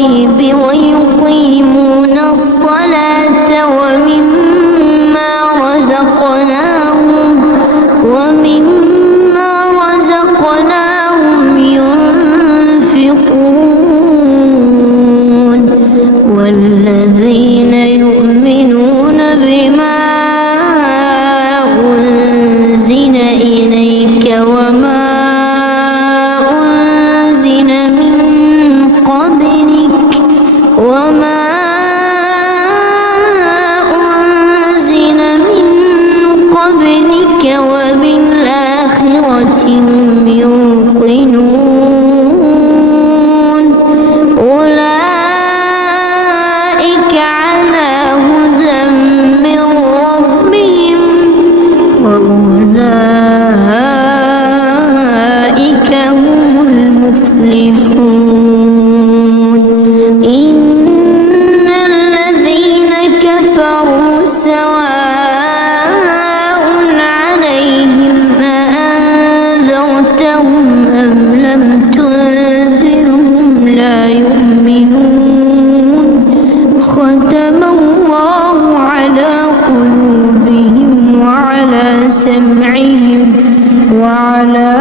الغيب ويقيمون الصلاة ومما رزقناهم ينفقون والذين يؤمنون بما أنزل إليك وما أنزل من قبلك وبالآخرة هم يوقنون أولئك على هدى من ربهم وأولئك هم المفلحون إن الذين كفروا سواء عليهم أأنذرتهم أم لم تنذرهم لا يؤمنون ختم الله على قلوبهم وعلى سمعهم وعلى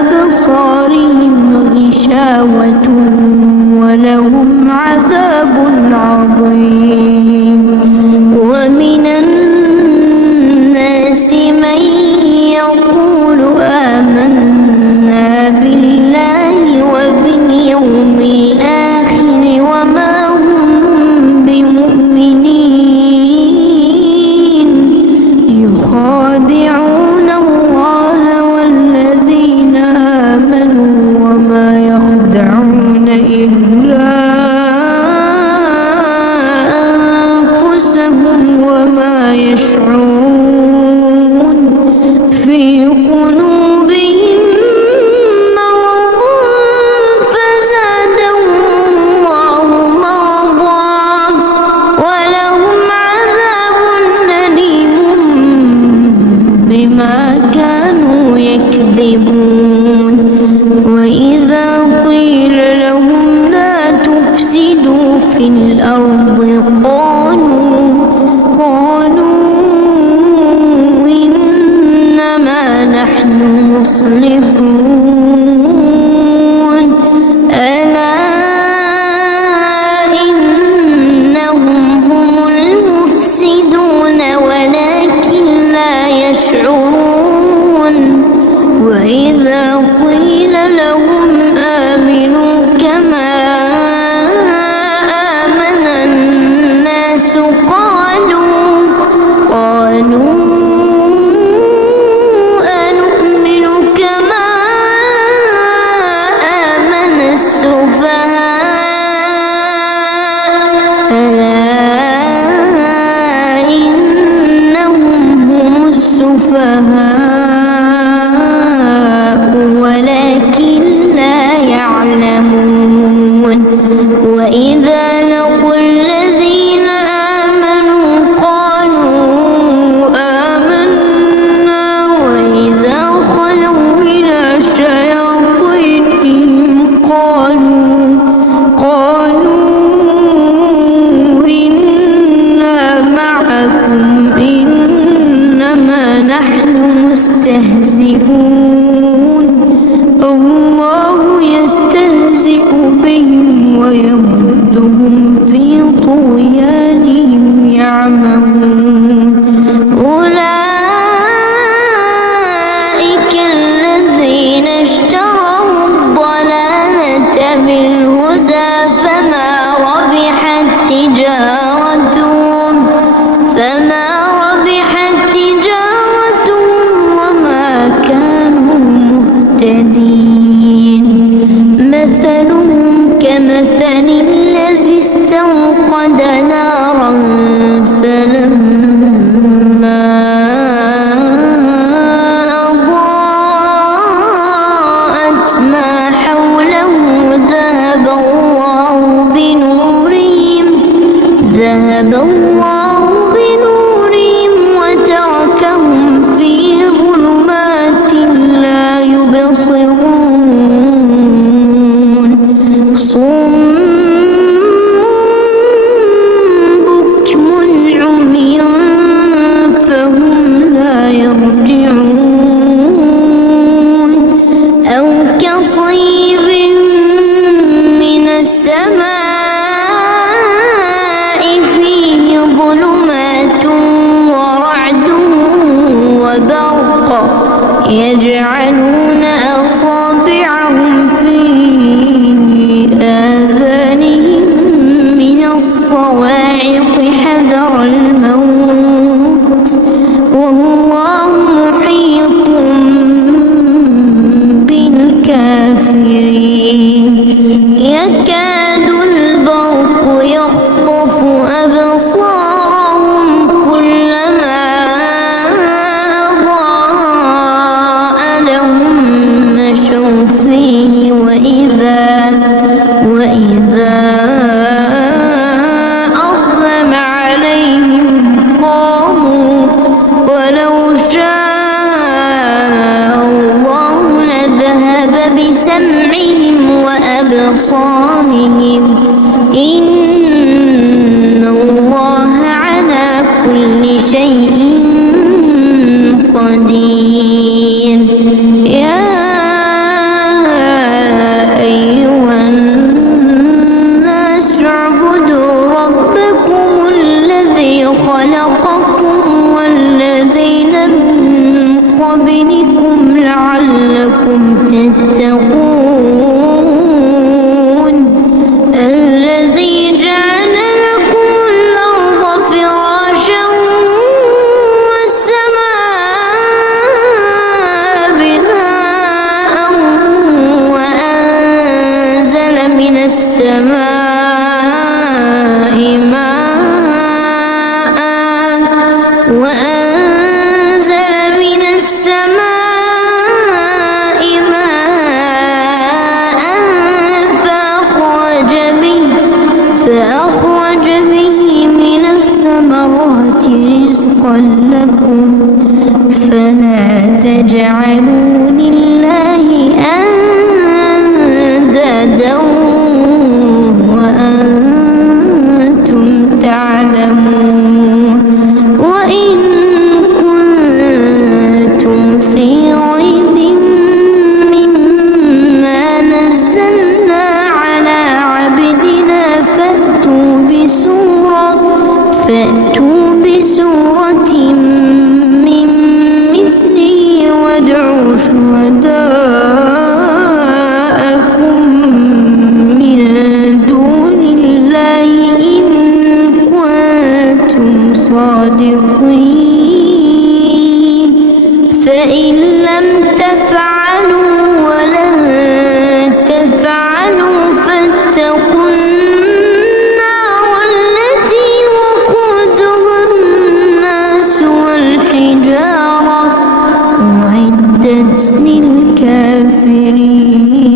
أبصارهم غشاوة ولهم عذاب عظيم ومن الناس من يقول آمنا بالله وباليوم الآخر وما هم بمؤمنين يخادعون الله والذين آمنوا وما يخدعون إلا أنفسهم وما يشعرون في قلوبهم مرض فزادهم الله مرضا ولهم عذاب أليم بما كانوا يكذبون وإذا قيل لهم لا تفسدوا في الأرض قالوا إنما نحن مصلحون ألا إنهم هم المفسدون ولكن لا يشعرون وإذا قيل لهم آمنوا كما آمن الناس قالوا أنؤمن كما آمن السفهاء ألا إنهم هم السفهاء ولكن لا يعلمون وإذا لقوا الذين آمنوا قالوا آمنا وإذا خلوا إلى شياطينهم قالوا إنا معكم إنما نحن مستهزئون الله يستهزئ بهم ويمدهم في طغيانهم يعمهون أولئك الذين اشتروا الضلالة بالهدى فما ربحت تجارتهم وما كانوا مهتدين مثلهم كمثل الذي استوقد نارا فلما أضاءت ما حوله ذهب الله بنورهم وتركهم في ظلمات لا يبصرون يجعلون أصابعهم في آذانهم من الصواعق حذر الموت والله محيط بالكافرين يكاد البرق يخطف أبصارهم كلما أضاء لهم مشوا فيه وإذا أظلم عليهم قاموا ولو شاء الله لذهب بسمعهم وأبصارهم إن الله على كل شيء قدير يا أيها الناس اعبدوا ربكم الذي خلقكم والذين من قبلكم لعلكم تتقون الذي جعل لكم الأرض فراشا والسماء بناء وأنزل من السماء فأخرج به من الثمرات رزقا لكم فلا تجعلوا لله أندادا وأنتم تعلمون وإن كنتم في ريب مما نزلنا على عبدنا فأتوا بسورة من مثله وادعوا شهداءكم من دون الله إن كنتم صادقين فإن لم تفعلوا ولن تفعلوا فاتقوا النار التي وقودها الناس والحجارة أعدت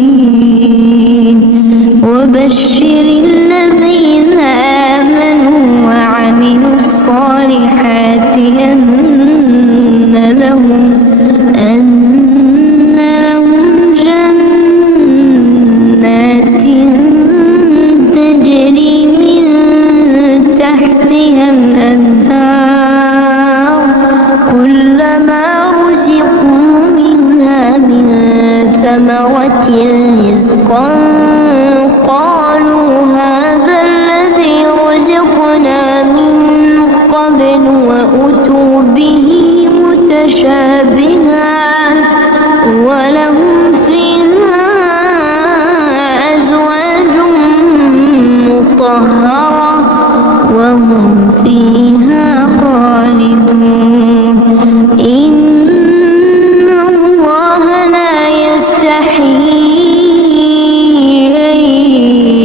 للكافرين وبشر الذين آمنوا وعملوا الصالحات أن لهم جنات تجري من تحتها الأنهار كلما رزقوا منها من ثمرة رزقا قالوا هذا الذي رزقنا من قبل وأتوا به متشابها ولهم فيها أزواج مطهرة وهم فيها خالدون إن الله لا يستحيي أن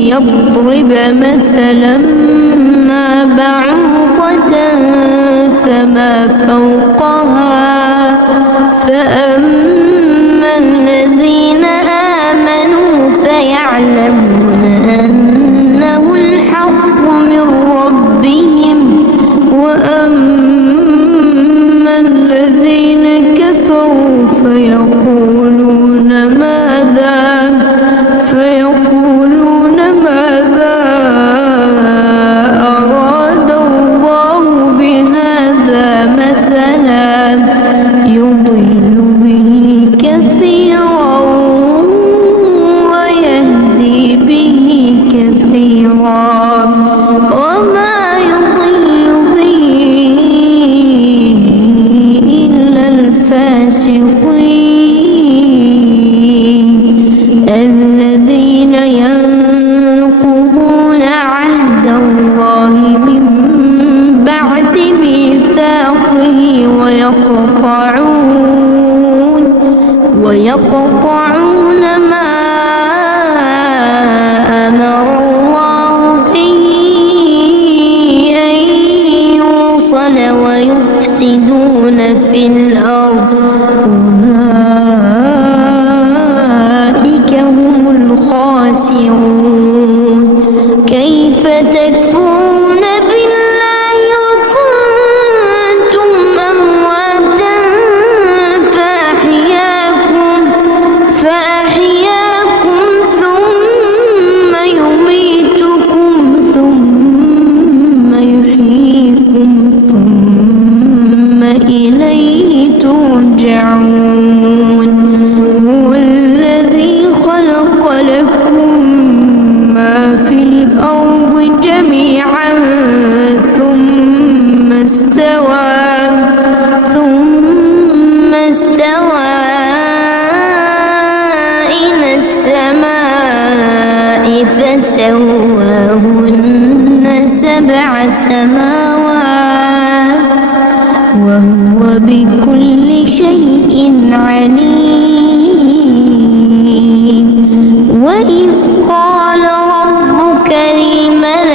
يضرب مثلا ما بعوضة فما فوقها فأما الذين آمنوا فيعلمون أنه الحق من ربهم وأما الذين كفروا فيقولون ماذا أراد الله بهذا مثلا يضل به كثيرا ويهدي الخاسرون كيف تكفرون بالله وكنتم أمواتا فأحياكم ثم يميتكم ثم يحييكم ثم إليه ترجعون هو الذي خلق لكم ما في الأرض جميعا ثم استوى إلى السماء فسواهن 7 سماوات وهو بكل شيء عليم وإذ قال ربك للملائكة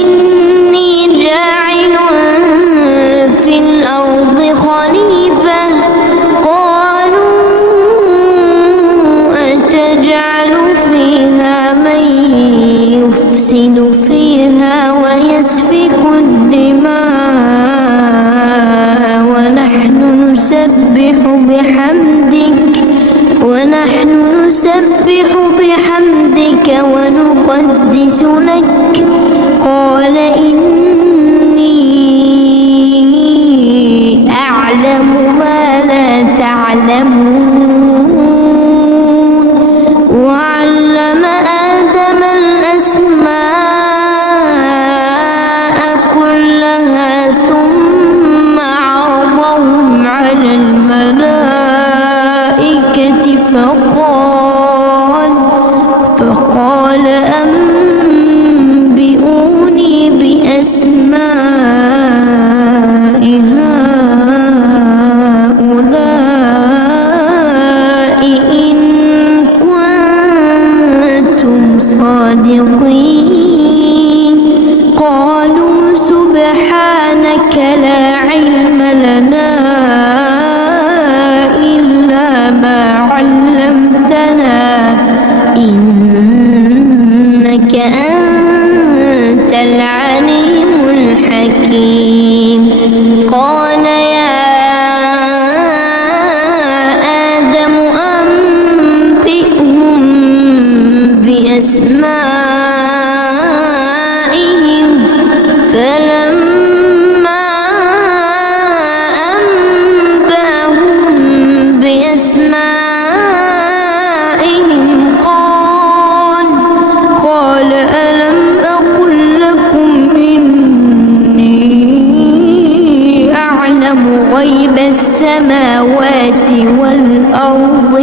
إني جاعل في الأرض خليفة قالوا أتجعل فيها من يفسد فيها ويسفك الدماء ونحن نسبح بحمدك ونقدس لك قال إني أعلم ما لا تعلمون وعلم آدم الأسماء كلها ثم عرضهم على الملائكة فقال أنبئوني بأسماء هؤلاء إن كنتم صادقين قالوا سبحانك لا علم لنا إلا ما علمتنا إنك أنت العليم الحكيم قال يا آدم أنبئهم بأسمائهم فلما أنبأهم بأسمائهم قال ألم أقل لكم إني أعلم غيب السماوات والأرض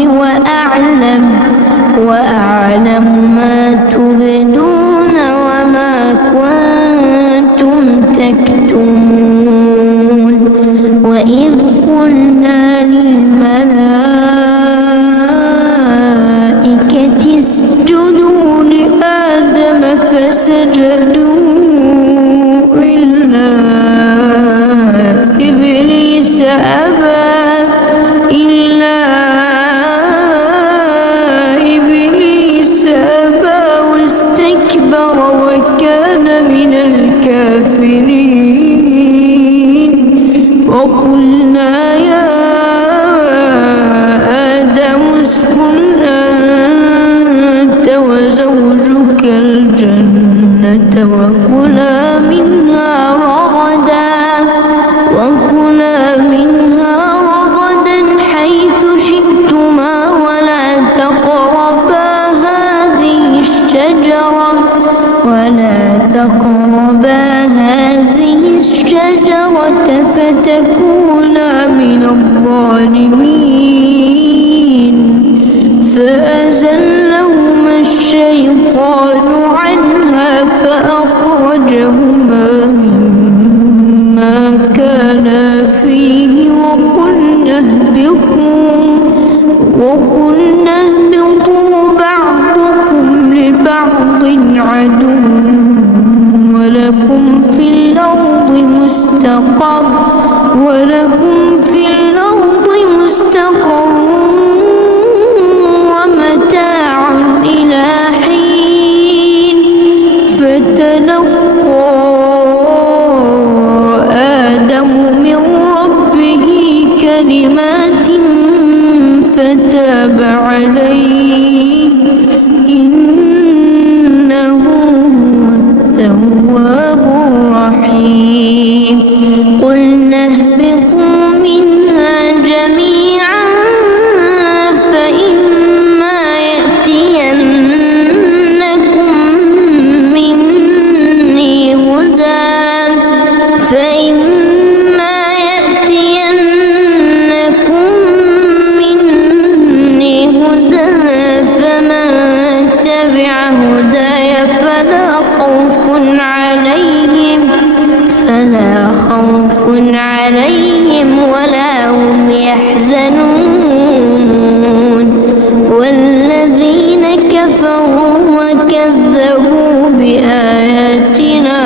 وأعلم ما تبدون وما كنتم تكتمون وإذ قلنا للملائكة اسجدوا لآدم فسجدوا إلا إبليس أبى واستكبر وكان من الكافرين وقلنا يا آدم اسكن أنت وزوجك الجنة وكلا منها رغدا حيث شئتما ولا تقربا هذه الشجرة فتكونا من الظالمين فأزلهما الشيطان عنها فأخرجهما مما كانا فيه وقلنا اهبطوا بعضكم لبعض عدو ولكم في الأرض مستقر عليه إنه هو التواب الرحيم قلنا اهبطوا منها جميعا فإما يأتينكم مني هدى فمن تبع هداي فلا خوف عليهم ولا هم يحزنون والذين كفروا وكذبوا بآياتنا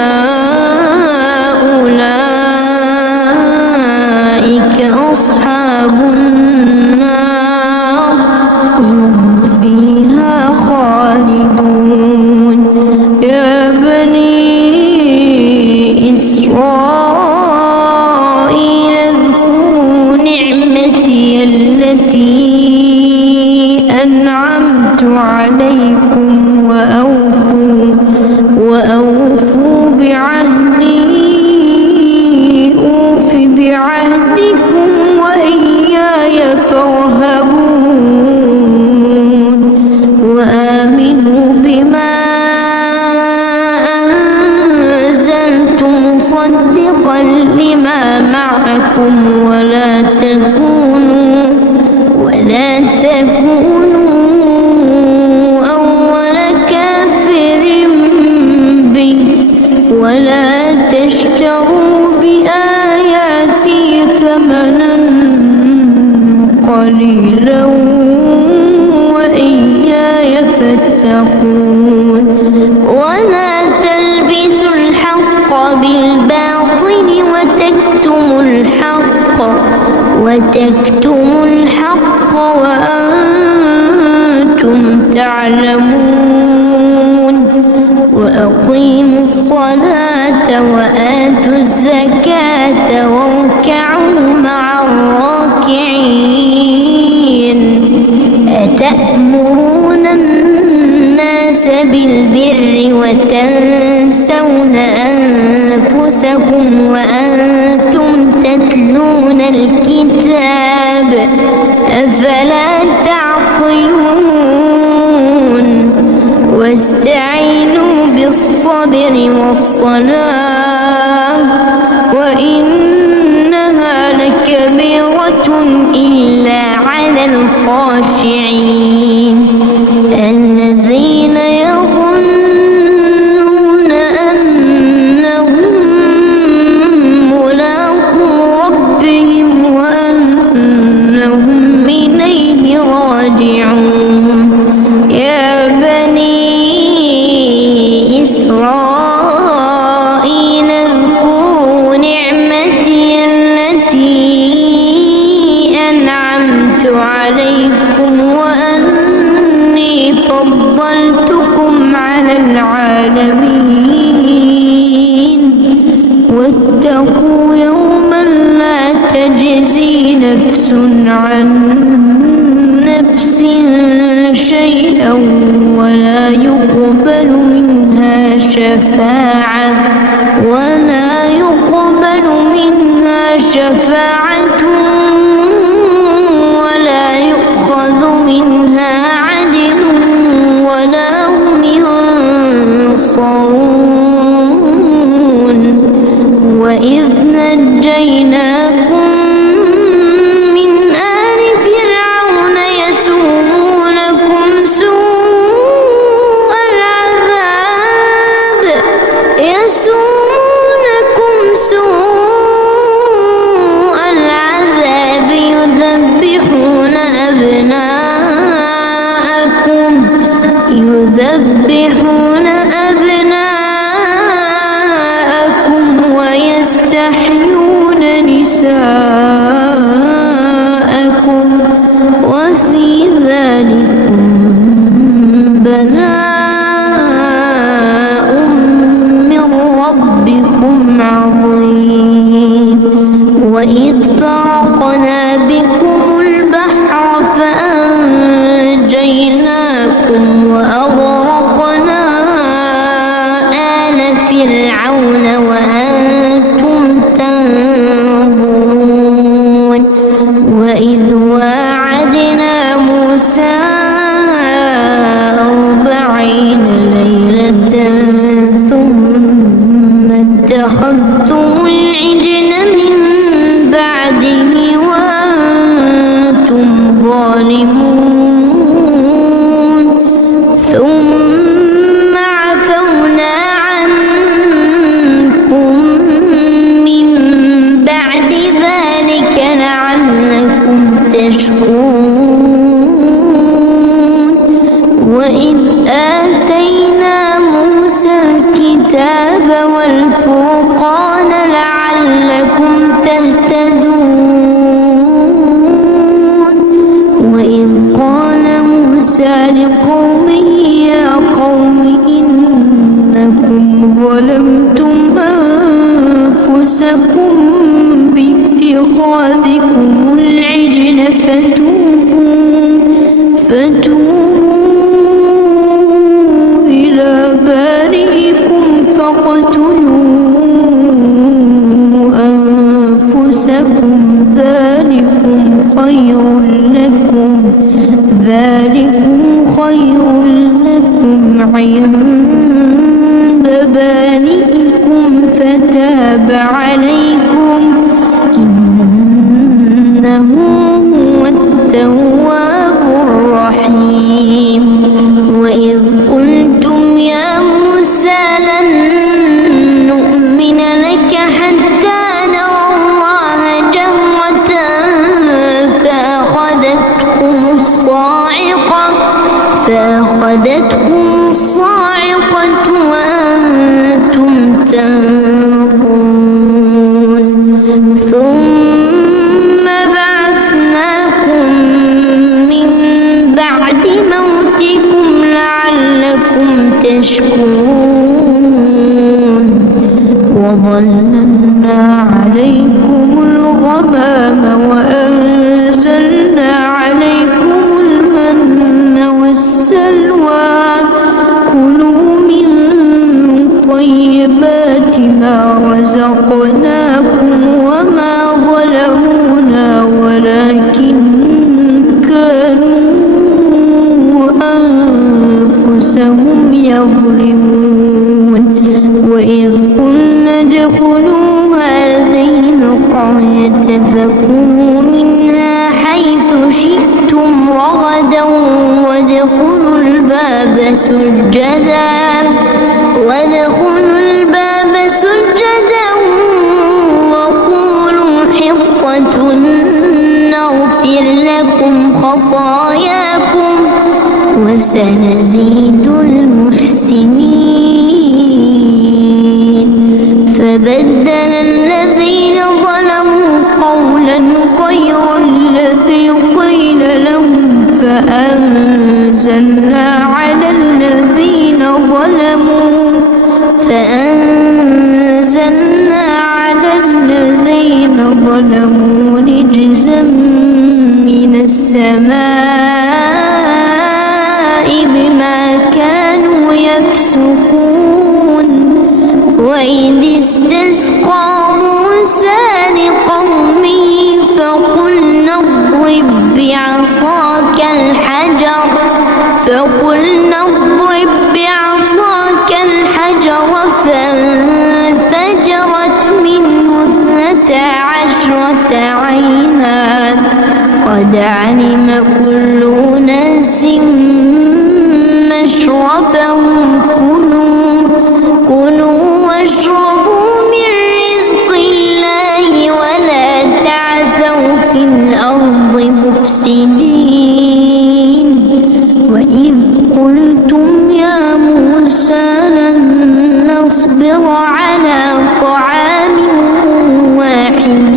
أولئك أصحاب النار هم فيها خالدون يا بني إسرائيل اذكروا نعمتي التي أنعمت عليكم وأوفوا بعهدي أوف بعهدكم وإياي فارهبون وآمنوا بما أنزلت مصدقا لما معكم ولا تكونوا أول كافر به ولا تشتروا بآياتي ثمنا قليلا وإياي فاتقون ولا تلبسوا الحق بالباطل وتكتموا الحق وأنتم تعلمون وأقيموا الصلاة وآتوا الزكاة واركعوا مع الراكعين أتأمرون الناس بالبر وتنسون أنفسكم وأنتم تتلون الكتاب أفلا تعقلون واستعينوا بالصبر والصلاة وإنها لكبيرة إلا على الخاشعين الذين يظنون أنهم ملاقو ربهم وأنهم إليه راجعون يا بني إسرائيل اذكروا نعمتي التي أنعمت عليكم وأني فضلتكم على العالمين واتقوا يوما لا تجزي نفس عن نفس شيئا ولا يقبل منها شفاعة ولا يؤخذ منها عدل ولا هم ينصرون وإذ نجيناكم من آل فرعون يسومونكم سوء العذاب يذبحون أبناءكم ويستحيون نساءكم وفي ذلكم بلاء من ربكم عظيم وإذ فرقنا بكم البحر فأنجيناكم ونجيناكم وأغرقنا آل فرعون وأنتم تنظرون وإذ واعدنا موسى 40 ليلة ثم اتخذتم العجل من بعده وأنتم ظالمون ثم عفونا عنكم من بعد ذلك لعلكم تشكرون وإذ آتينا موسى الكتاب والفرقان لعلكم تهتدون وإذ قال موسى لقومه يا قوم إنكم ظلمتم أنفسكم باتخاذكم العجل فتوبوا إلى بارئكم فاقتلوا أنفسكم ذلكم خير لكم عند بارئكم فتاب عليكم إنه هو التواب الرحيم وإذ قلتم يا موسى لن نؤمن لك حتى نرى الله جهرة فأخذتكم الصاعقة وأنتم تنظرون ثم بعثناكم من بعد موتكم لعلكم تشكرون وظللنا عليكم الغمام وأنزلنا عليكم المن والسلوى كلوا من طيبات ما رزقناكم وما ظلمونا ولكن كانوا أنفسهم يظلمون وإذ قلنا ادخلوا هذه القرية فكلوا منها حيث شئتم رغدا وادخلوا الباب سجدا وقولوا حطة نغفر لكم خطاياكم وسنزيد المحسنين فبدل الذين ظلموا قولا غير الذي قيل لهم فأنزلنا على الذين ظلموا رجزا من السماء بما كانوا يفسقون وإذ استسقى موسى لقومه فقلنا اضرب بعصاك الحجر فانفجرت منه 12 عينا قد علم كل أناس مشربهم كلوا واشربوا من رزق الله ولا تعثوا في الأرض مفسدين وإذ قلتم يا موسى لن نصبر على طعام واحد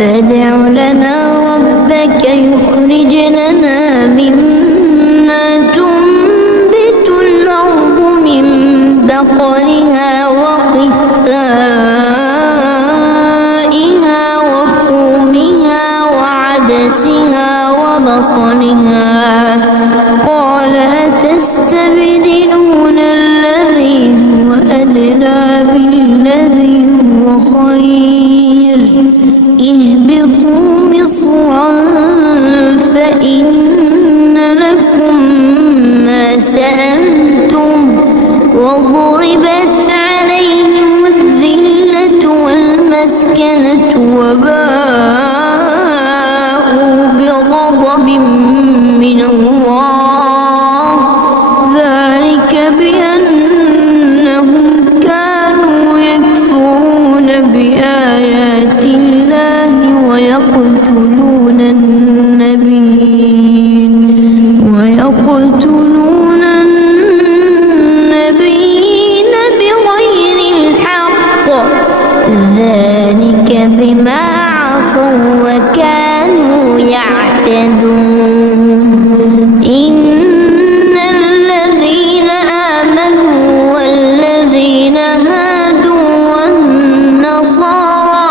فادع لنا ربك يخرج لنا مما تنبت الأرض من بقلها وقثائها خير اهبطوا مصرا فإن لكم ما سألتم وضربت عليهم الذلة والمسكنة وباءوا بغضب من الله ذلك بأنهم كانوا يكفرون بآيات الله ويقتلون النبيين بغير الحق ذلك بما عصوا وكانوا يعتدون إن الذين آمنوا والذين هادوا والنصارى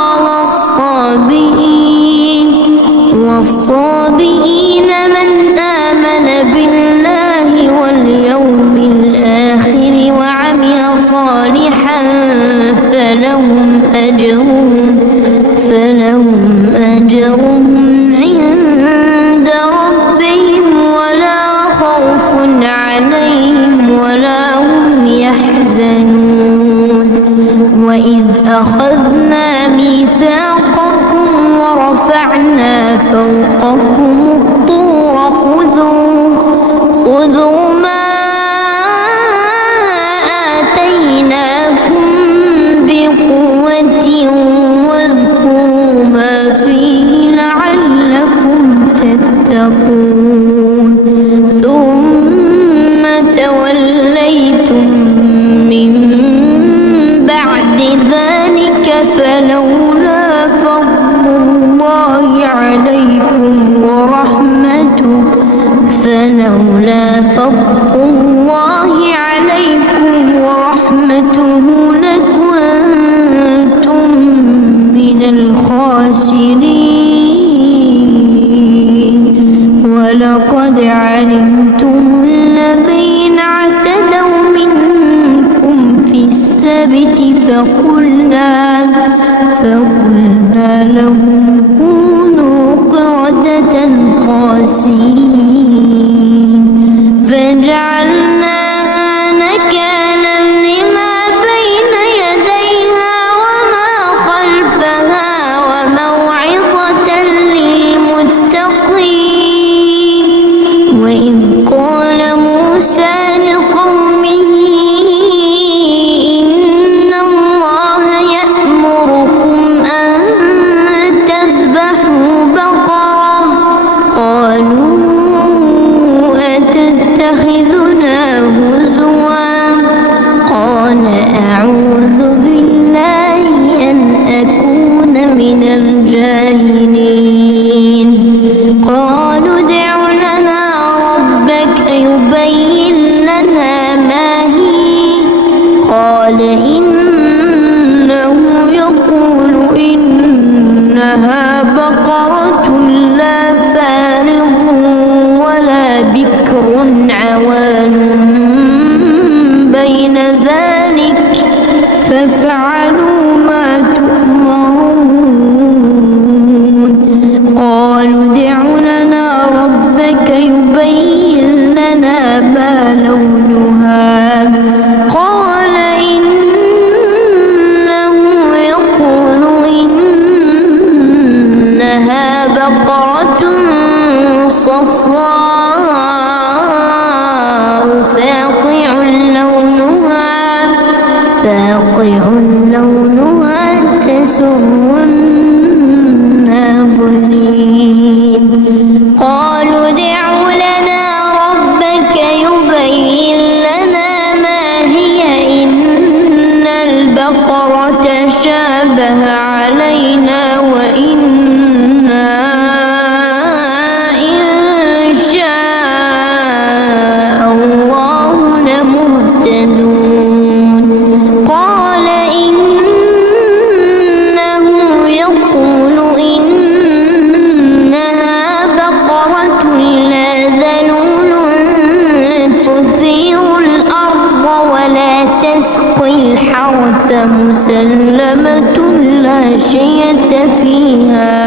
والصابئين من آمن بالله واليوم الآخر وعمل صالحا فلهم أجرهم عند ربهم ولا خوف عليهم ولا هم يحزنون وإذ أخذنا ميثاقكم ورفعنا فوقكم الطور خذوا ما آتيناكم بقوة واذكروا ما فيه لعلكم تتقون ثم توليتم من بعد ذلك فلولا فضل الله عليكم ورحمته لكنتم من الخاسرين ولقد علمتم الذين اعتدوا منكم في السبت فقلنا لهم كونوا قردة خاسئين فجعلناها نكالا لما بين يديها وما خلفها وموعظة للمتقين وإذ قال موسى لقومه إن الله يأمركم أن تذبحوا بقرة قالوا أتتخذنا هزوا قال أعوذ بالله أن أكون من الجاهلين قالوا ادع لنا ربك يبين لنا ما هي قال إنه يقول إنها بقرة لا فارض ولا بكر عوان بين ذلك فافعلوا ما تؤمرون قالوا ادع لنا ربك يبين لنا ما لونها قال إنه يقول إنها بقرة صفراء فاقع لونها تسر الناظرين قالوا ادع لنا ربك يبين لنا ما هي إن البقرة شابه علينا وإنا إن شاء الله لمهتدون قال إنه يقول إنها بقرة لا ذلول تثير الأرض ولا تسقي الحرث مسلمة شية فيها.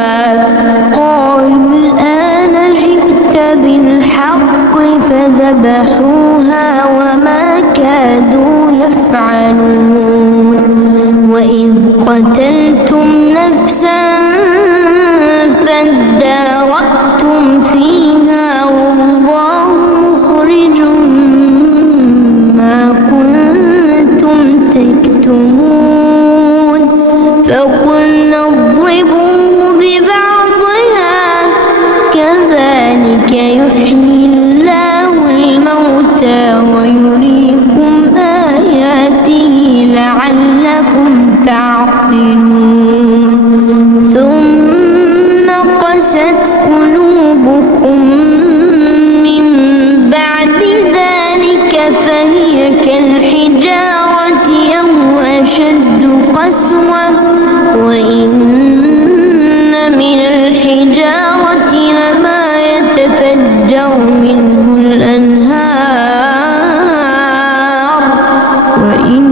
قالوا الآن جئت بالحق فذبحوها وما كادوا يفعلون. وإذ قتلتم نفسا فادارأتم فيها والله مخرج ما كنتم تكتمون. فقلنا اضربوه ببعضها كذلك يحيي الله الموتى ويريكم آياته لعلكم تعقلون. ثم قست قلوبكم من بعد ذلك فهي كالحجارة أو أشد قسوة. وإن من الحجارة لما يتفجر منه الأنهار وإن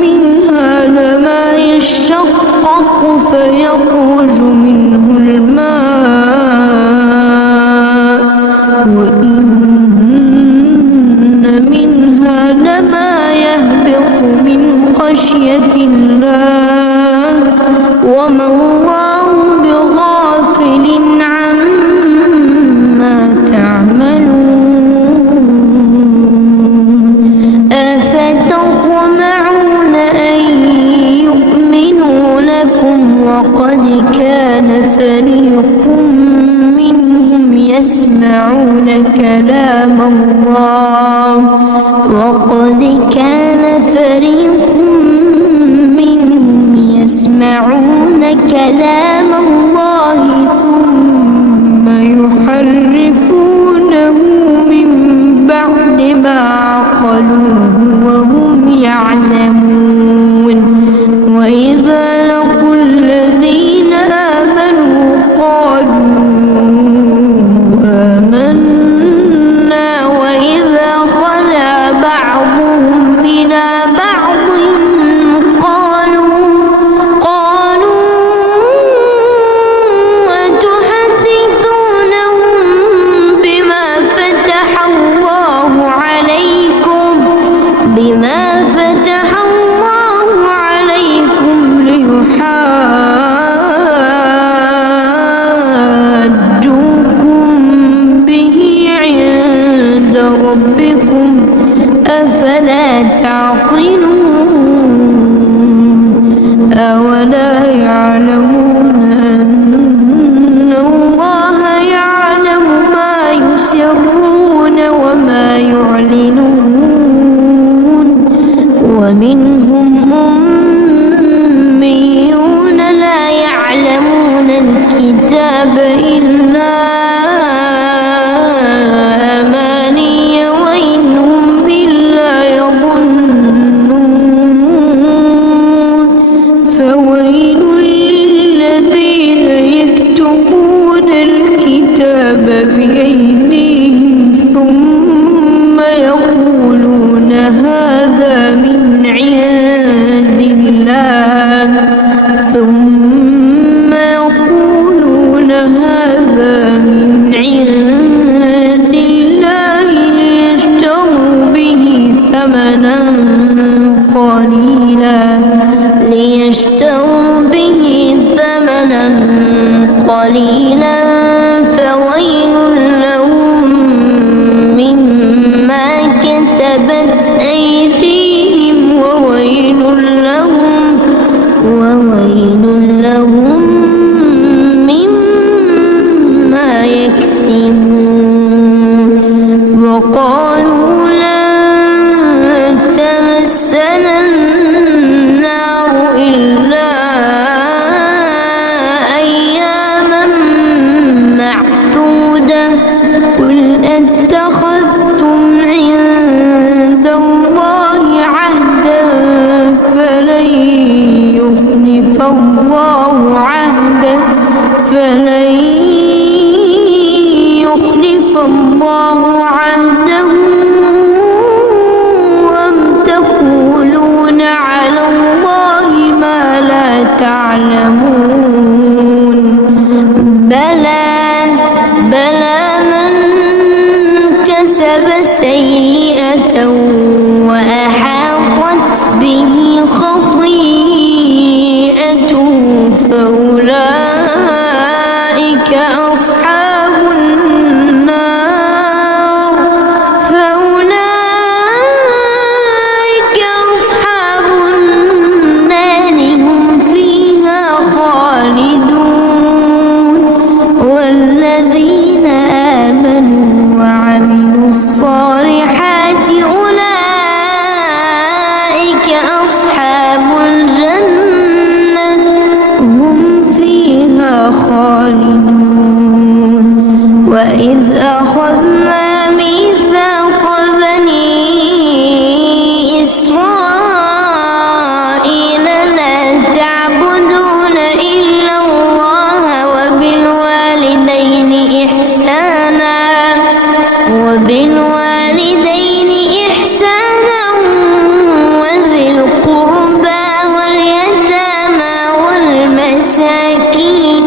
منها لما يشقق فيخرج منه الماء وإن منها لما يهبط من خشية الله وما الله بغافل عما تعملون. أفتطمعون أن يؤمنوا لكم وقد كان فريق منهم يسمعون كلام الله يسمعون كلام الله ثم يحرفونه من بعد ما عقلوه وهم يعلمون. وإذا لقوا الذين آمنوا قالوا آمنا وإذا خلا بعضهم إلى بعض بما فتح الله عليكم ليحاجوكم به عند ربكم أفلا تعقلون. أولا يعلمون أن الله يعلم ما يسرون وما يعلنون. ومنهم أميون لا يعلمون الكتاب إلا أماني وإن هم إلا يظنون. فويل للذين يكتبون الكتاب بأيديهم ثم يقولون هذا من عند الله ثم يقولون هذا من عند الله ليشتروا به ثمنا قليلا فويل لهم مما كتبت أيديهم وويل لهم مما يكسبون. وقالوا لن تمسنا النار إلا أياما معدودة قل اتخذتم عند الله عهدا فلن يخلف الله عهده أم تقولون على الله ما لا تعلمون بلى من كسب سيئة وأحاطت به خطيئته فأولئك أصحاب النار هم فيها خالدون والذين آمنوا وعملوا الصالحات أولئك أصحاب الجنة هم فيها خالدون وإذ أخذنا ميثاق بني إسرائيل لا تعبدون إلا الله وبالوالدين إحسانا وذي القربى واليتامى والمساكين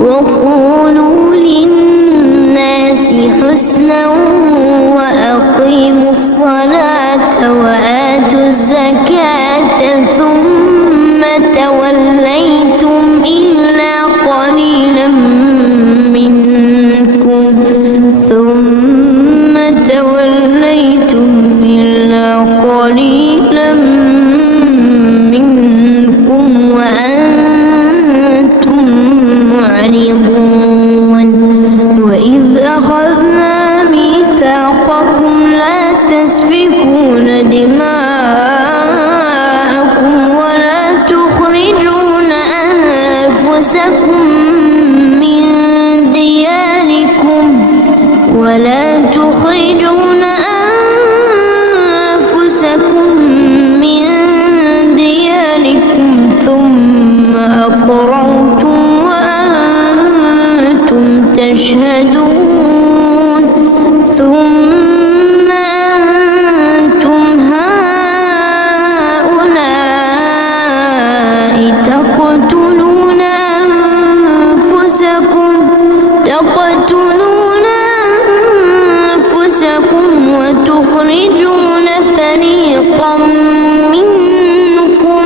وقولوا للناس حسنا وأقيموا الصلاة وآتوا الزكاة ثم توليتم إلا قليلا منكم وأنتم معرضون وإذ أخذنا ميثاقكم لا تسفكون دماءكم ولا تخرجون أنفسكم من دياركم ثم أقررتم وأنتم تشهدون ثم أنتم هؤلاء تقتلون أنفسكم وتخرجون فريقا منكم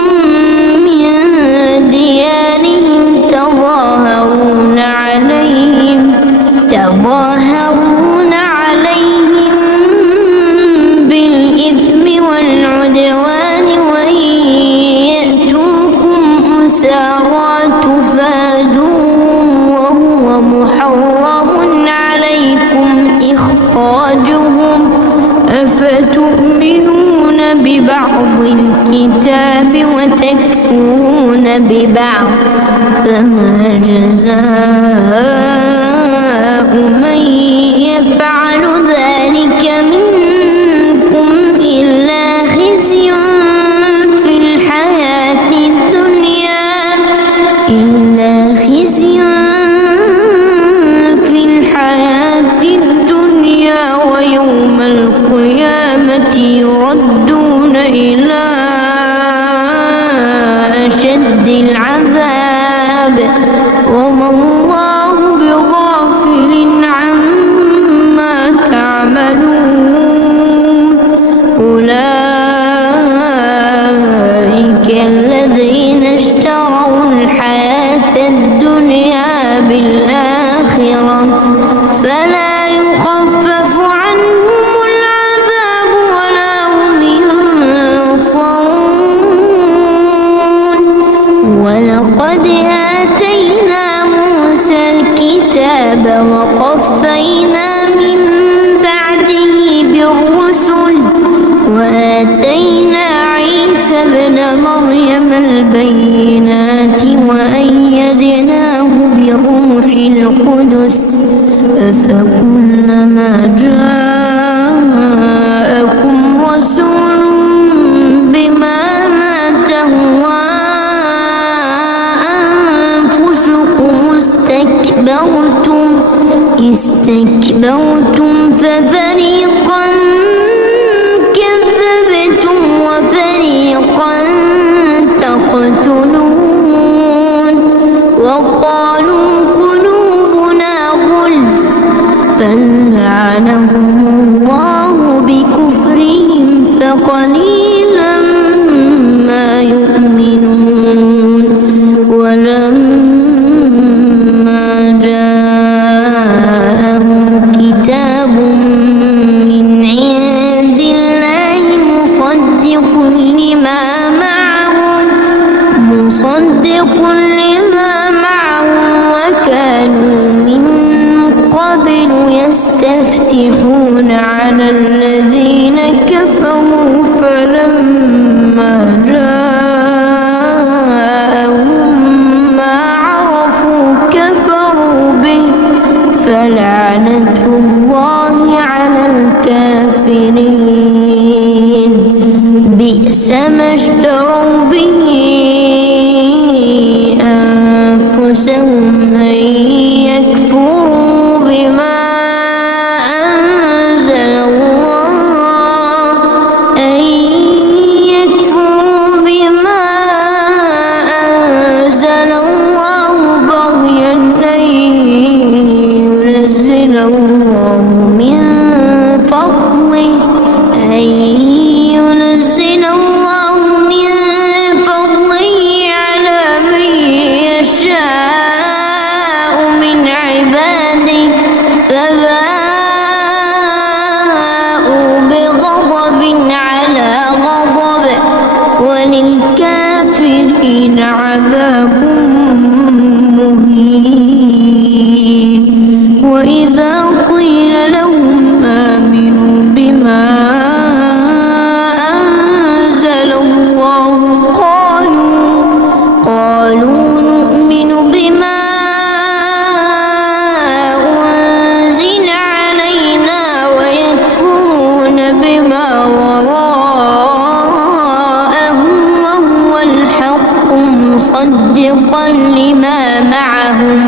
من ديارهم تظاهرون عليهم بالإثم والعدوان وإن يأتوكم أسارى تفادوهم وهو محرم عليكم إخراجهم أفتؤمنون ببعض الكتاب وتكفرون ببعض فما جزاء من يفعل ذلك منكم إلا خزي في الحياة الدنيا ويوم القيامة يردون إلى أشد العذاب وما الله بغافل عما تعملون أولئك الذين اشتروا الحياة الدنيا بالآخرة فلا يخفف عنهم العذاب ولا هم ينصرون ولقد آتينا موسى الكتاب وقفينا من بعده بالرسل وآتينا عيسى ابن مريم البينات وأيدناه بروح القدس أفكلما جاءكم رسول بما تهوى أنفسكم استكبرتم ففريقا كذبتم وفريقا لكل ما معهم وكانوا من قبل يستفتحون على الذين كفروا فلما جاءهم ما عرفوا كفروا به فلعنة الله على الكافرين بئس ما اشتروا به أنفسهم أن يكفروا بما أنزل الله بغيا أن ينزل الله من فضله على من يشاء من عباده فباءوا بغضب على غضب وللكافرين عذاب مهين وإذا قيل لهم آمنوا بما أنزل الله قالوا نؤمن بما أنزل علينا ويكفرون بما وراءه وهو الحق مصدقا لما معهم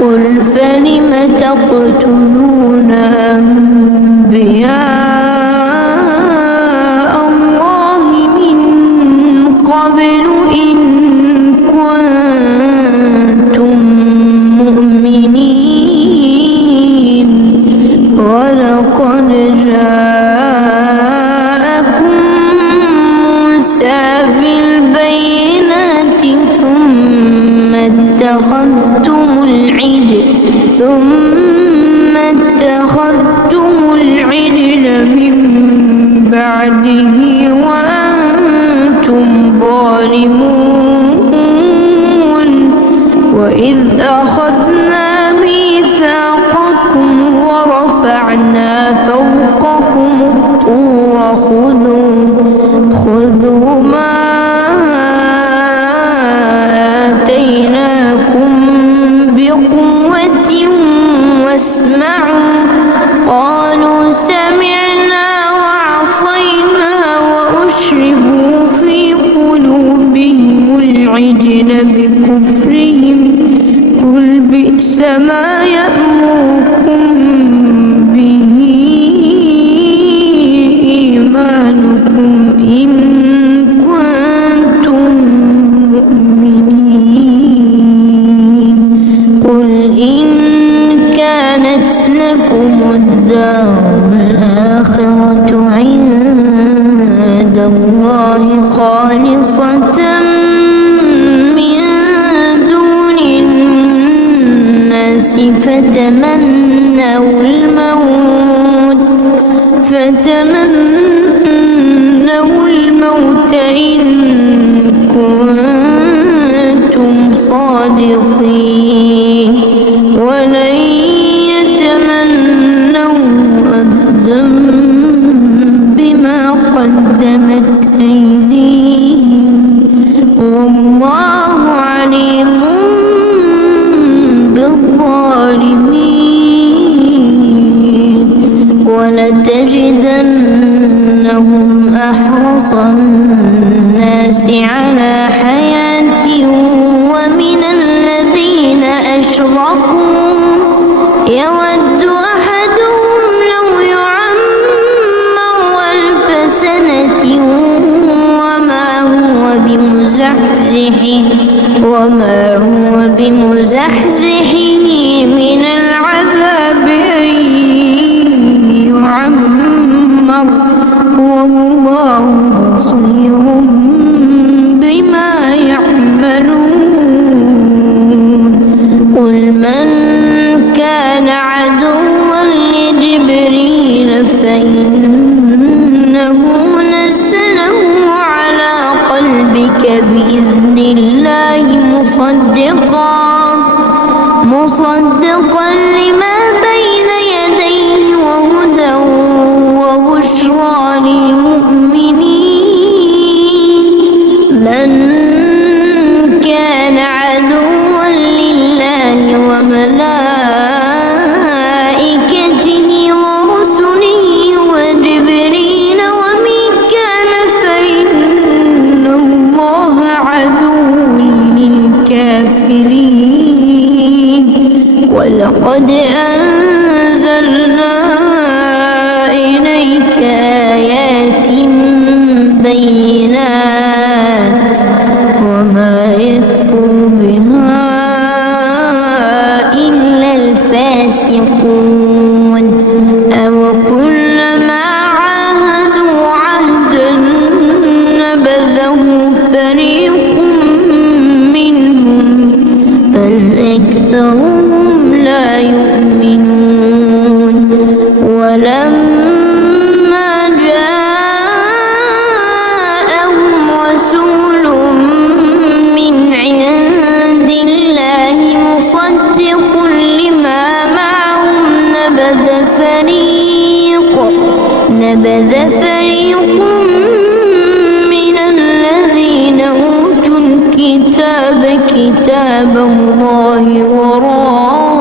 قل فلم تقتلون أنبياء الله من قبل إن كنتم مؤمنين ولقد جاءكم موسى بالبينات ثم اتخذتم العجل من بعده وأنتم ظالمون وإذ أخذنا ميثاقكم ورفعنا فوقكم الطور خذوا ما آتيناكم بقوة واسمعوا قالوا سمعنا وعصينا وأشربوا في قلوبهم العجل بكفرهم قل بئس ما يأمركم به إيمانكم إن كنتم مؤمنين قل إن كانت لكم الدار الآخرة عند الله خالصة من دون الناس فتمنوا الموت إن كنتم صادقين ولن يتمنوا أبدا بما قدمت أيديهم والله عليم بالظالمين ولتجدنهم أحرص الناس على حياة ومن الذين أشركوا يود أحدهم لو يعمر 1000 سنة وما هو بمزحزحه من العذاب أن يعمر والله بصير بما يعملون قل من كان عدوا لجبريل فإنه نزله على قلبك بإذن الله ولقد أنزلنا إليك آيات بينات وما يكفر بها إلا الفاسقون أو كلما عاهدوا عهدا نبذه فريق منهم بل أكثرهم لا يؤمنون ولما جاءهم رسول من عند الله مصدق لما معهم نبذ فريق من الذين أوتوا الكتاب كتاب الله وراء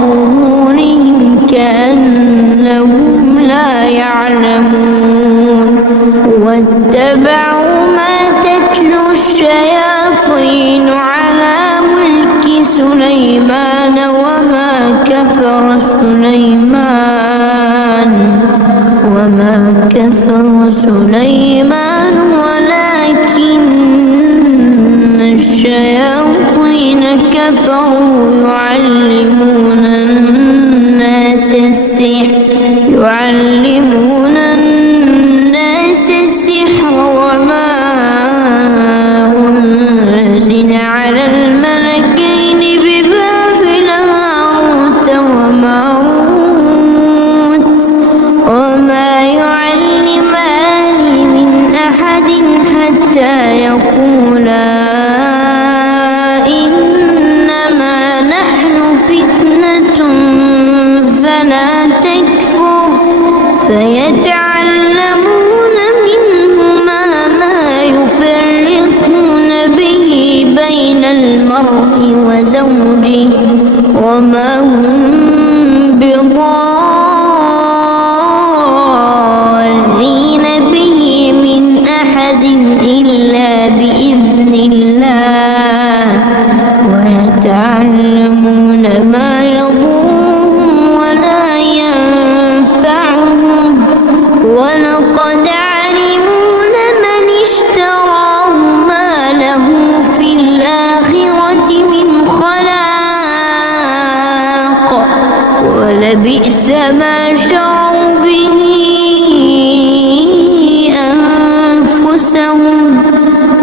ظهورهم كأنهم لا يعلمون واتبعوا ما تتلو الشياطين على ملك سليمان وما كفر سليمان ولكن الشياطين كفروا يعلمون الناس السحر وما أنزل على الملكين ببابل هاروت وماروت وما يعلمان من أحد حتى يقولا إنما نحن فتنة فلا تكفر فيتعلمون منهما ما يفرقون به بين المرء وزوجه وما هم بضارين به من أحد إلا بإذن الله ويتعلمون ما يضرهم ولا ينفعهم ولقد علموا لمن اشتراه ما له في الآخرة من خلاق ولبئس ما شروا به أنفسهم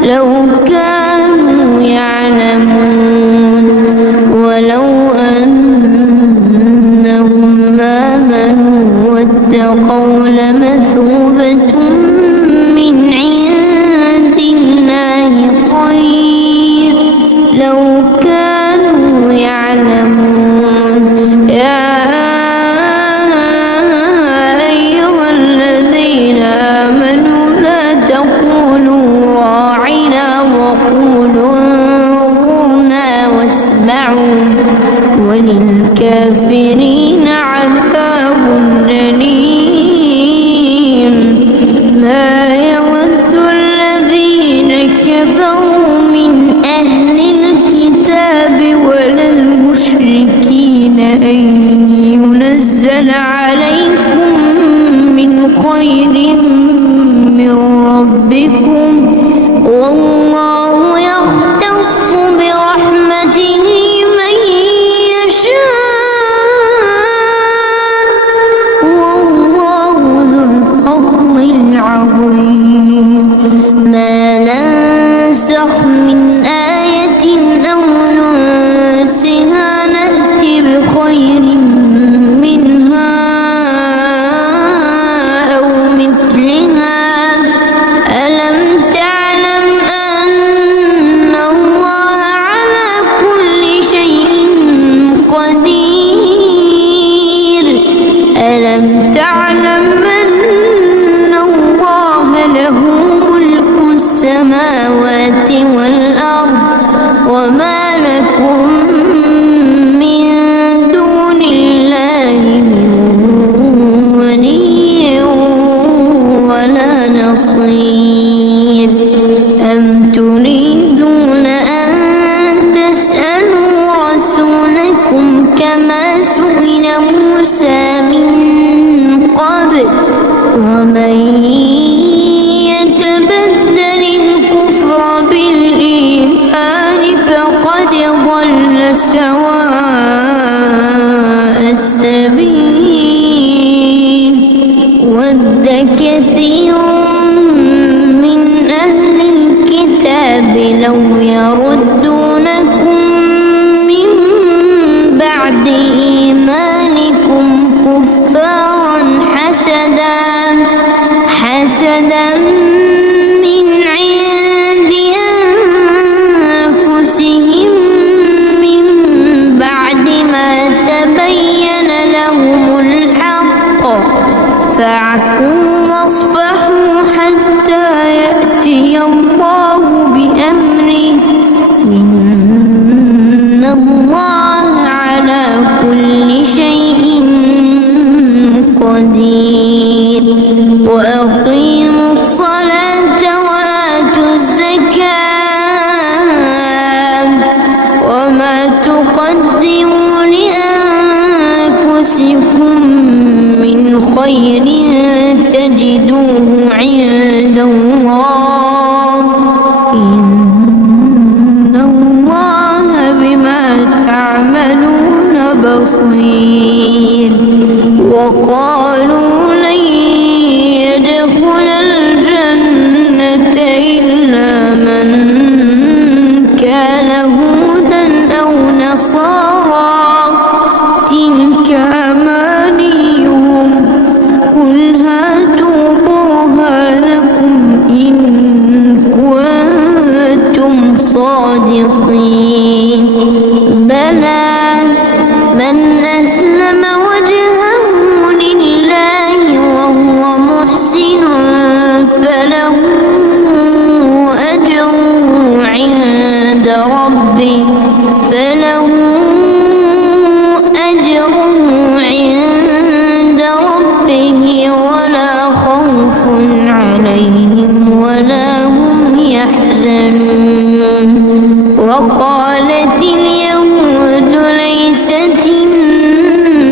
لو كانوا يعلمون ولو أنهم آمنوا واتقوا لمثوبة من عند الله خير لو كانوا يعلمون يا أيها الذين آمنوا لا تقولوا راعنا وقولوا انظرنا واسمعوا وللكافرين عذاب أليم ما يود الذين كفروا من أهل الكتاب ولا المشركين أن ينزل عليكم من خير من ربكم والله يختص برحمته من يشاء والله ذو الفضل العظيم ما ننسخ من آية أو ننسها نأتي بخير منها أو مثلها ألم تعلم أن الله على كل شيء قدير ألم تعلم أن الله له ملك السماوات والأرض وما لكم من دون الله من ولي ولا نصير أم تريدون أن تسألوا رسولا وقالت اليهود ليست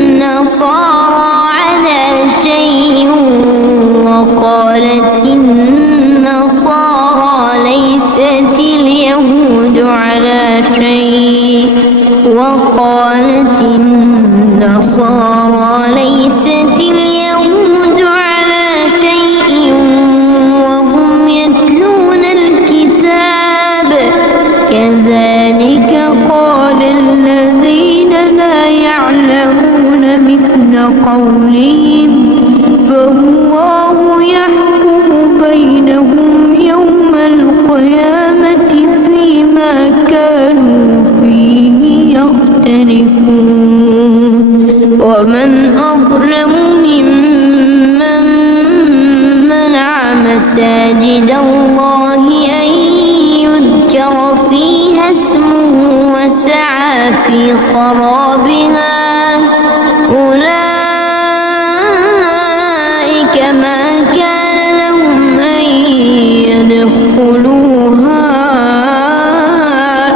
النصارى على شيء وقالت النصارى ليست اليهود على شيء وقالت النصارى ليست اليهود على شيء وهم يتلون الكتاب كذلك قال الذين لا يعلمون مثل قولهم فالله يحكم بينهم يوم القيامة فيما كانوا فيه يختلفون ومن أظلم ممن منع مساجد الله أن يذكر فيها اسمه وسعى في خرابها أولئك ما كان لهم أن يدخلوها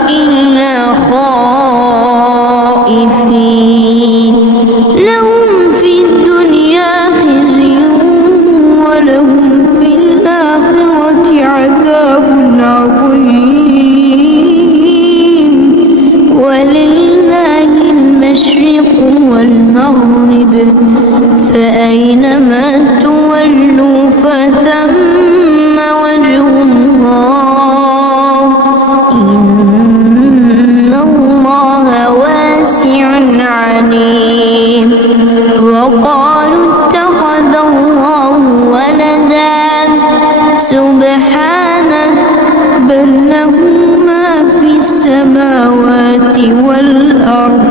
إلا خائفين لهم في الدنيا خزي ولهم في الآخرة عذاب عظيم ولله المشرق والمغرب فأينما تولوا فثم وجه الله إن الله واسع عليم وقالوا اتخذ الله ولدا سبحانه بل له ما في السماوات والأرض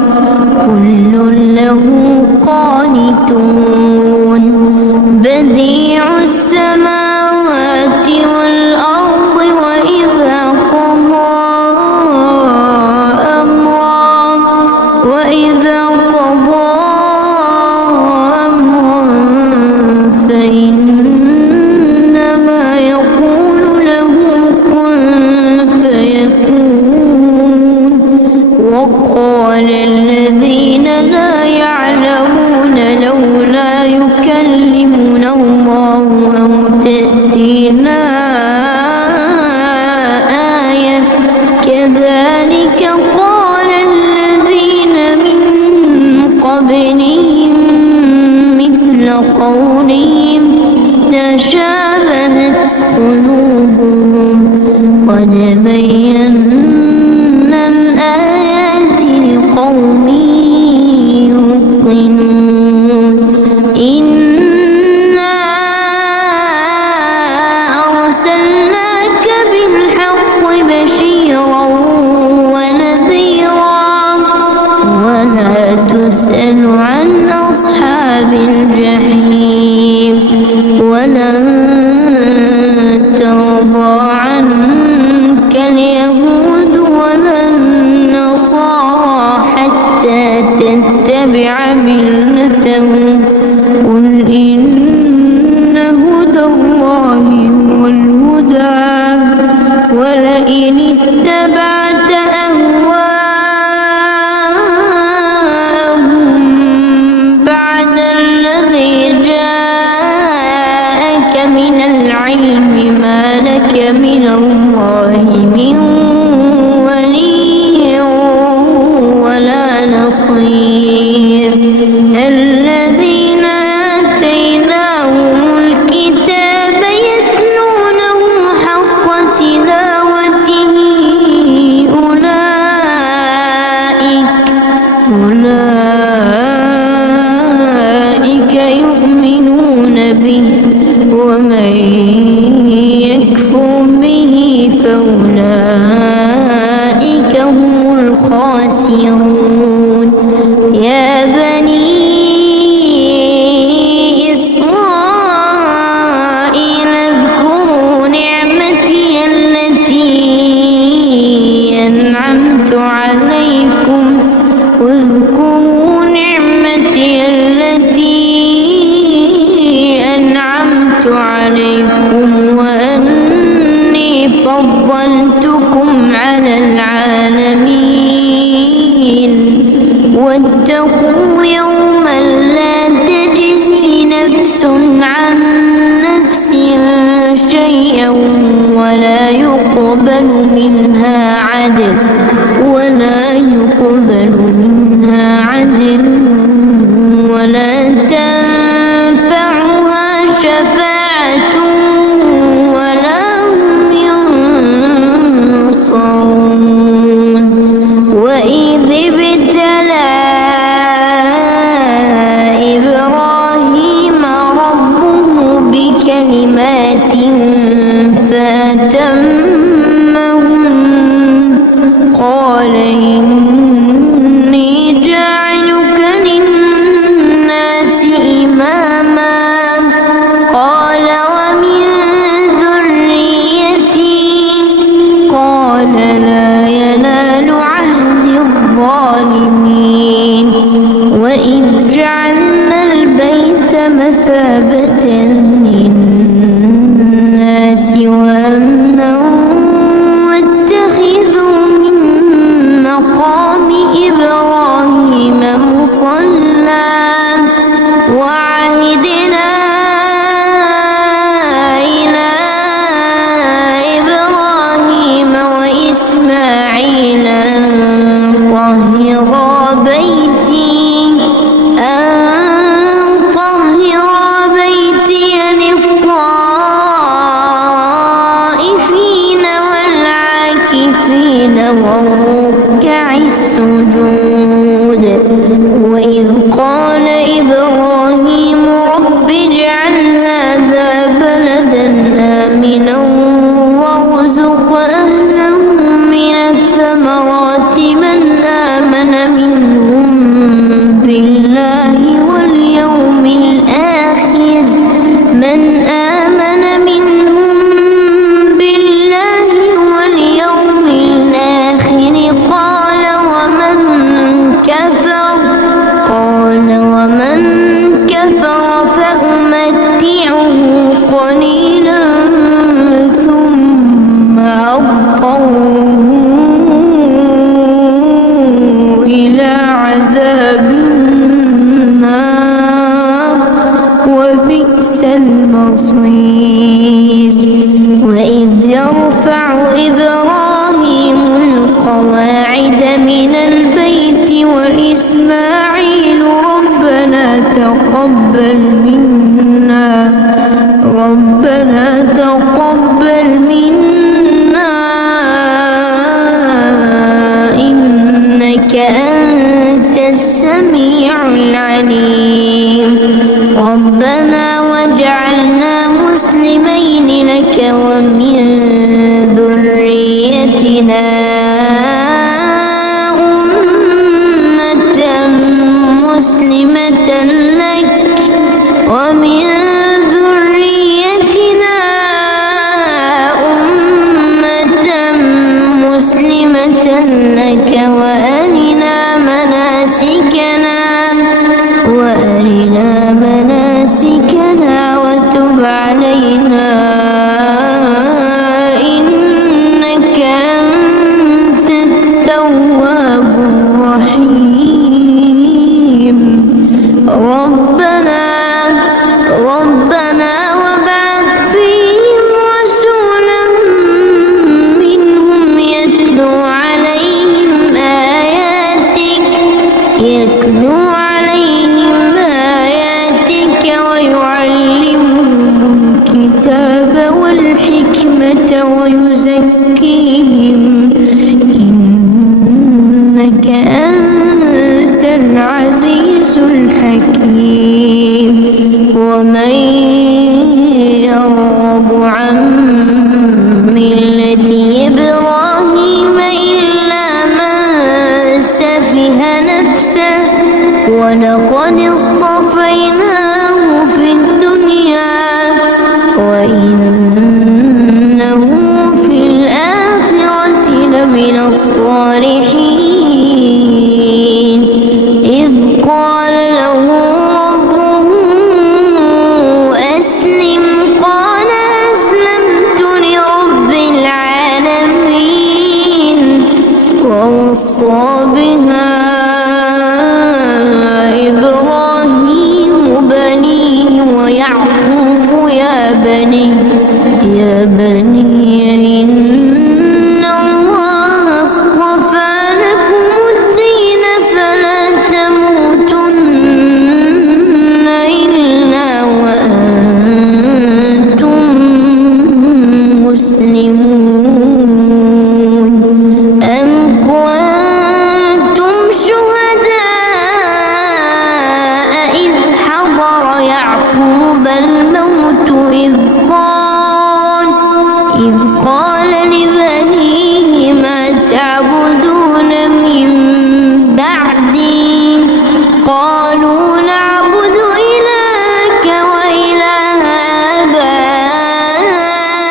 كل له قانتون بديع السماوات والأرض وإذا قضى أمرا فإنما يقول له كن فيكون وقال الذين لا يعلمون لولا يكلمنا الله أو تأتينا آية كذلك قال الذين من قبلهم مثل قولهم تشابهت قلوبهم قد بينا الآيات لقوم يوقنون إنا أرسلناك بالحق بشيرا ونذيرا ولا تسأل عن أصحاب الجحيم ولن ترضى عنك اليهود ولا النصارى حتى تتبع ملتهم قل إن هدى الله هو الهدى ولئن اتبعت أهواءهم بعد الذي جاءك من العلم ما لك من الله من ولي ولا نصير الذين آتيناهم الكتاب يتلونه حق تلاوته أولئك يؤمنون به ومن يكفر به فأولئك هم الخاسرون يا بني إسرائيل اذكروا نعمتي التي أنعمت عليكم واذكروا نعمتي التي أنعمت عليكم وأني فضلتكم على العالمين يقبل منها عدل ولا تنفعها شفاعة ولا هم ينصرون. وإذ ابتلى إبراهيم ربه بكلمات فأتمهن قال إني جاعلك للناس إماما قال ومن ذريتي قال لا ينال عهد الظالمين. وإذ جعلنا البيت مثابة للناس وأمنا واتخذوا من مقام إبراهيم مصلى وعهدنا إلى إبراهيم وإسماعيل أن طهرا بيتي للطائفين والعاكفين والركع السجود. وإذ قال إبراهيم رب اجعل هذا بلدا آمنا وارزق أهله من الثمرات من آمن منهم بالله واليوم الآخر ومن كفر فأمتعه قليلا ثم أضطره إلى عذاب النار وبئس المصير. وإذ يرفع إبراهيم القواعد من البيت وإسماعيل ربنا تقبل منا إنك أنت السميع العليم. ربنا واجعلنا مسلمين لك ومن ذريتنا أمة مسلمة لك ومن ذريتنا أمة مسلمة لك وأرنا مناسكنا وتب علينا إنك أنت التواب الرحيم. ربنا وابعث فيهم رسولا منهم يتلو عليهم آياتك ويعلمهم الكتاب والحكمة ويزكيهم إنك أنت العزيز الحكيم. ومن يرغب عن ملة إبراهيم إلا من سفه نفسه ولقد اصطفيناه في الدنيا وإنه في الآخرة لمن الصالحين. إذ قال له ربه أسلم قال أسلمت لرب العالمين. ووصى بها إبراهيم بنيه ويعقوب يا بني أم كنتم شهداء إذ حضر يعقوب الموت إذ قال لبنيه ما تعبدون من بعدي قالوا نعبد إلهك وإله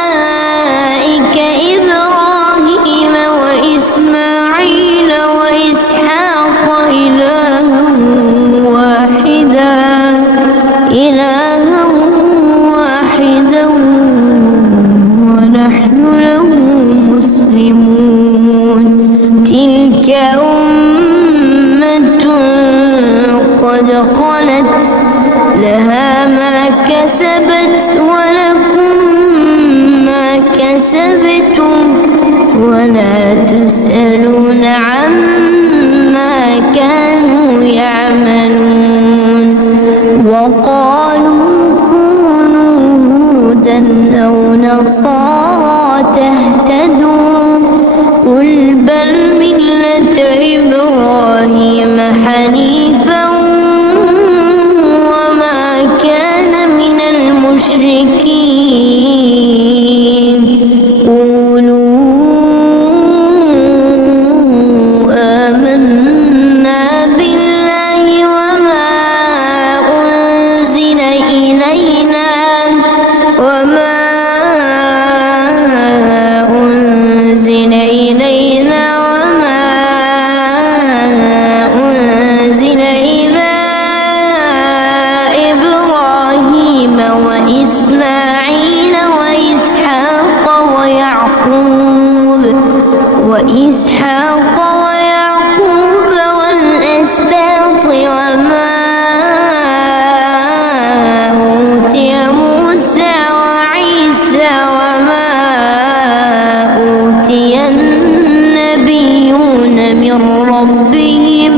آبائك إبراهيم وإسماعيل وإسحاق إلها واحدا ونحن له مسلمون تلك أمة قد خلت لها ما كسبت ولكم ما كسبتم ولا تسألون عما كانوا يعملون وقالوا كونوا هودا أو نصارى تهتدوا قل بل ملة إبراهيم حنيفا وما كان من المشركين قولوا آمنا بالله وما أنزل إلينا وما أنزل إلى إبراهيم وإسماعيل وإسحاق ويعقوب والأسباط وما أوتي موسى وعيسى وما أوتي النبيون من ربهم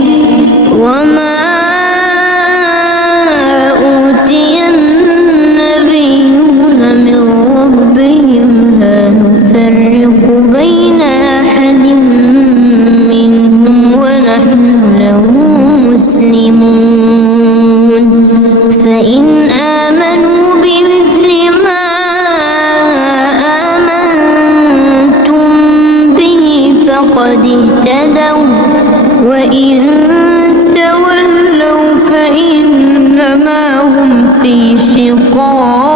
لا نفرق بين أحد منهم ونحن له مسلمون فإن آمنوا بمثل ما آمنتم به فقد اهتدوا وإن تولوا فإنما هم في شقاق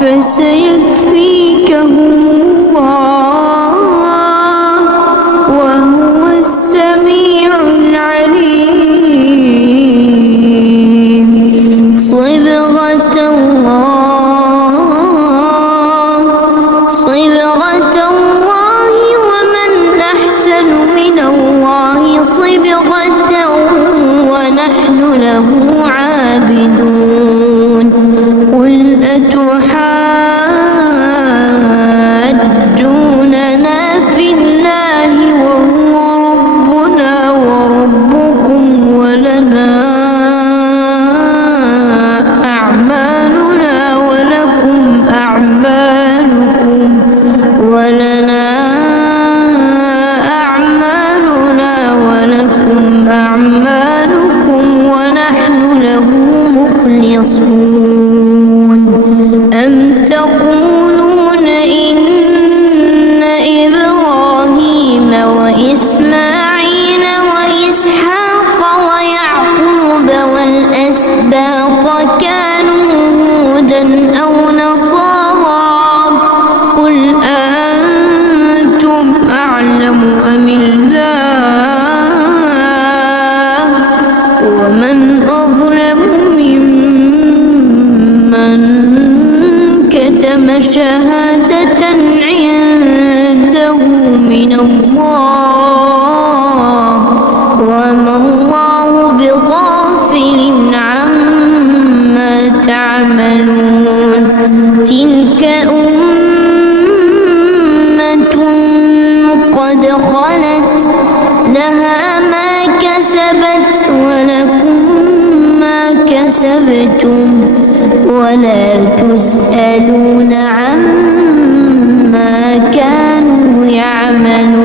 فسيكفيكهم الله وهو السميع العليم صبغة الله ومن أحسن من الله صبغة ونحن له عابدون قل أتحاجوننا في الله وهو ربنا وربكم ولنا أعمالنا ولكم أعمالكم ونحن له مخلصون أم تقولون إن إبراهيم وإسماعيل وإسحاق ويعقوب والأسباط كانوا هودا أو نصارى قل أنتم أعلم أم الله ومن أظلم ممن كتم شهادة عنده من الله وما الله بغافل عما تعملون تلك أمة قد خلت لها ما كسبت ولكم ما كسبتم ولا تسألون عما يعملون